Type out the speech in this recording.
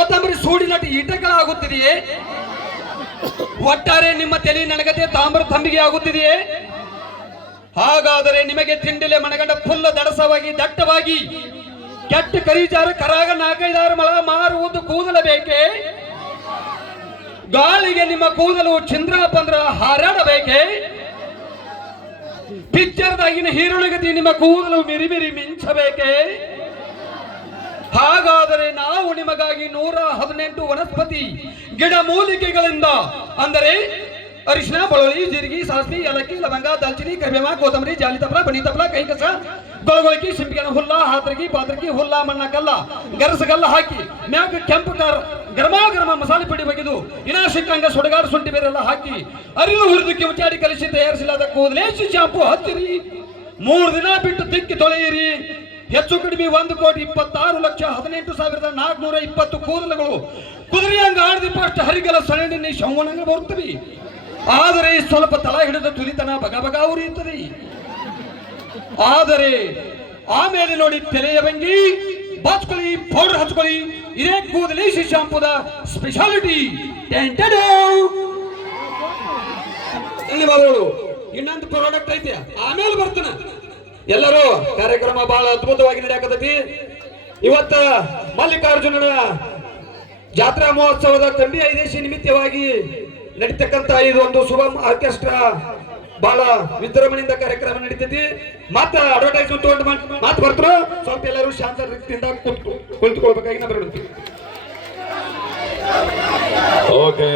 ಕೊತ್ತಂಬರಿ ಸೂಡಿನಟ್ಟು ಈಟಗಳಾಗುತ್ತಿದೆಯೇ? ಒಟ್ಟಾರೆ ನಿಮ್ಮ ತಲೆ ನನಗತೆ ತಾಮ್ರ ತಂಬಿಗೆ ಆಗುತ್ತಿದೆಯೇ? ಹಾಗಾದರೆ ನಿಮಗೆ ತಿಂಡಿಲೆ ಮನಗಂಡ ಫುಲ್ಲ ದಡಸವಾಗಿ ದಟ್ಟವಾಗಿ ಕೆಟ್ಟ ಕರಿಜಾರ ಕರಾಗ 4-5 ಮಳ ಮಾರುವುದು ಕೂದಲ ಬೇಕೆ? ಗಾಳಿಗೆ ನಿಮ್ಮ ಕೂದಲು ಚಂದ್ರ ಪಂದ್ರ ಹಾರಾಡಬೇಕೆ? ಪಿಕ್ಚರ್ದಾಗಿನ ಹೀರೋಣಗತಿ ನಿಮ್ಮ ಕೂದಲು ಮಿರಿ ಮಿರಿ ಮಿಂಚಬೇಕೆ? ಹಾಗಾದರೆ ನಾವು ನಿಮಗಾಗಿ 118 ವನಸ್ಪತಿ ಗಿಡ ಮೂಲಿಕೆಗಳಿಂದ ಅಂದರೆ ಅರಿಶಿನ, ಬೆಳ್ಳುಳ್ಳಿ, ಜೀರಿಗೆ, ಸಾಸಿವೆ, ಏಲಕ್ಕಿ, ಲವಂಗ, ದಾಲ್ಚಿನ್ನಿ, ಕರಿಬೇವ, ಕೊತ್ತಂಬರಿ, ಜಾಲಿ ತಪ್ಪಲ, ಬಣಿ ತಪ್ಪಲ, ಕೈ ಕಸ, ಗೊಳಗೊಳಕಿ, ಸಿಂಪಿಗೆನ ಹುಲ್ಲ, ಹಾತ್ರಗಿ, ಪಾತ್ರಗಿ, ಹುಲ್ಲ, ಮಣ್ಣ ಕಲ್ಲ, ಗರಸಗಲ್ಲ ಹಾಕಿ ಮ್ಯಾಗ ಕೆಂಪು ಗರಮ ಮಸಾಲೆ ಪುಡಿ ಬಗೆದು ಇನಾಶಿಕಂಗ ಸುಡಗಾಡು ಶುಂಠಿ ಬೇರೆಲ್ಲ ಹಾಕಿ ಅರಿವು ಹುರಿದು ಕಿಮಚಾಡಿ ಕಲಿಸಿ ತಯಾರಿಸಲಾದ ಕೂದಲೇಶಿ ಶಾಂಪು ಹಚ್ಚಿರಿ. 3 ದಿನ ಬಿಟ್ಟು ತಿಕ್ಕಿ ತೊಳೆಯಿರಿ. ಹೆಚ್ಚು ಕಡಿಮೆ 1,26,18,420 ಕೂದಲುಗಳು ಕುದುರೆಯಂಗ ಆಡದಿಪ್ಪಷ್ಟು ಹರಿಗಲ ಸರಣಿ ಶವನಂಗ ಬರುತ್ತವೆ. ಆದರೆ ಸ್ವಲ್ಪ ತಳ ಹಿಡಿದ ತುಲಿತನ ಬಗ ಉರಿಯುತ್ತದೆ. ಆದರೆ ಆಮೇಲೆ ನೋಡಿ ತಲೆಯ ಭಂಗಿ ಬಾಚ್ಕೊಳ್ಳಿ, ಪೌಡರ್ ಹಚ್ಕೊಳ್ಳಿ. ಇದೇ ಕೂದಲೇಶಿ ಶಾಂಪುದ ಸ್ಪೆಷಾಲಿಟಿ. ಇಲ್ಲಿ ಬರೋಳು ಇನ್ನೊಂದು ಪ್ರಾಡಕ್ಟ್ ಐತೆ, ಆಮೇಲೆ ಬರ್ತಾನೆ. ಎಲ್ಲರೂ ಕಾರ್ಯಕ್ರಮ ಬಹಳ ಅದ್ಭುತವಾಗಿ ನಡೆಯಕತೈತಿ. ಇವತ್ತ ಮಲ್ಲಿಕಾರ್ಜುನನ ಜಾತ್ರಾ ಮಹೋತ್ಸವದ ಕಂಡಿ ಐದೇಶಿ ನಿಮಿತ್ತವಾಗಿ ನಡೀತಕ್ಕಂತ ಇದೊಂದು ಶುಭ ಆರ್ಕೆಸ್ಟ್ರಾ ಬಹಳ ವಿಜೃಂಭಣೆಯಿಂದ ಕಾರ್ಯಕ್ರಮ ನಡೀತೈತಿ. ಮತ್ತ ಅಡ್ವರ್ಟೈಸ್ಮೆಂಟ್ ತಗೊಂಡು ಮಾತು ಬರ್ತಾರೆ. ಸ್ವಲ್ಪ ಎಲ್ಲರೂ ಶಾಂತ ರೀತಿಯಿಂದ ಕುಳಿತುಕೊಳ್ಬೇಕಾಗಿ ನಾವು ಓಕೆ